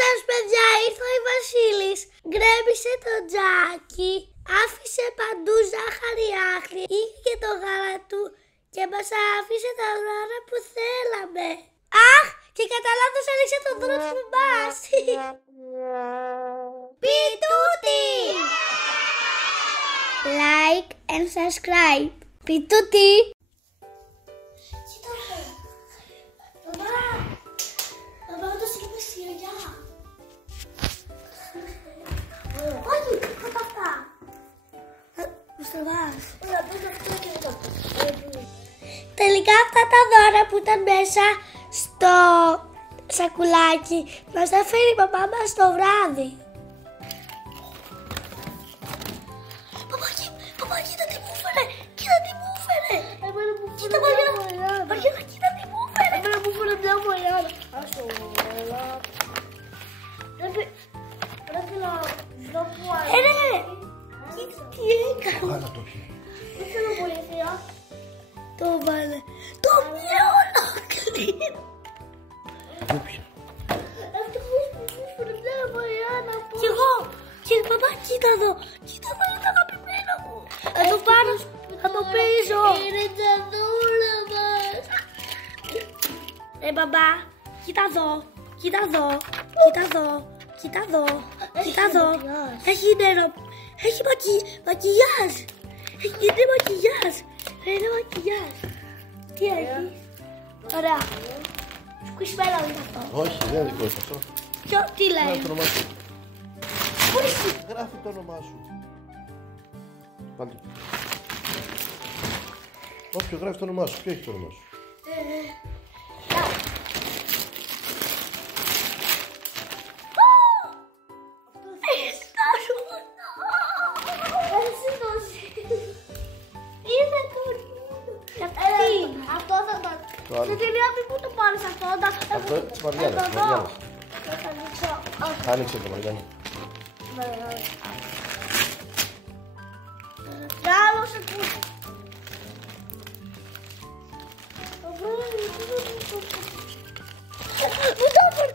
σας παιδιά, ήρθε ο Βασίλης. Γκρέμισε το τζάκι, άφησε παντού ζάχαρη άχνη, είχε και το γάλα του και μας άφησε τα δώρα που θέλαμε. Αχ, και κατά λάθος άνοιξε το δώρο της μπαμπάς. Πιτούτι! Like and subscribe. Πιτούτι! Μπαμπά, το συγκεκριμένο σιριά. Όχι, κάτω αυτά. Πώς το βάζεις? Τελικά αυτά τα δώρα που ήταν μέσα στο σακουλάκι μας τα φέρει η μαμά μας το βράδυ. Παπά, κοίτα τι μου έφερε! Κοίτα τι μου έφερε! Κοίτα Μαριάννα, κοίτα τι μου έφερε! Εμένα μου έφερε μια Μαριάννα. Άσο, πρέπει να βρω που άλλο. Κοίτα τι έκανε. Γάλα το πιει. Δεν θέλω βοήθεια. Το βάλε. Το πιει ολόκληρο. Το πιει. Ευτυχώς που μου έφερε μια Μαριάννα. Κι εγώ. Και παπά, κοίτα εδώ. Κοίτα εδώ είναι το αγαπημένο μου. Εδώ πάνω, θα το πίσω. Είναι τα δώρα μας. Μπαμπά, κοίτα εδώ. Κοίτα εδώ. Κοίτα εδώ. Κοίτα εδώ. Κοίτα εδώ. Έχει νερό. Έχει μακιγιάζ. Είναι μακιγιάζ. Είναι μακιγιάζ. Τι έχει? Ωραία. Σκουισμένο είναι αυτό. Όχι, δεν είναι δικό σου αυτό. Τι λέει? Γράφει το όνομά σου. Πού είσαι? Γράφει το όνομά σου. Βάλτε. Όποιο γράφει το όνομά σου. Ποιο έχει το όνομά σου? Σε τελειώνει πού το πάρεις αυτό? Αυτό της Μαριάννας. Θα το ανοίξω. Άνοιξε το Μαριάννα. Δάλωσε που. Μου το έφερε.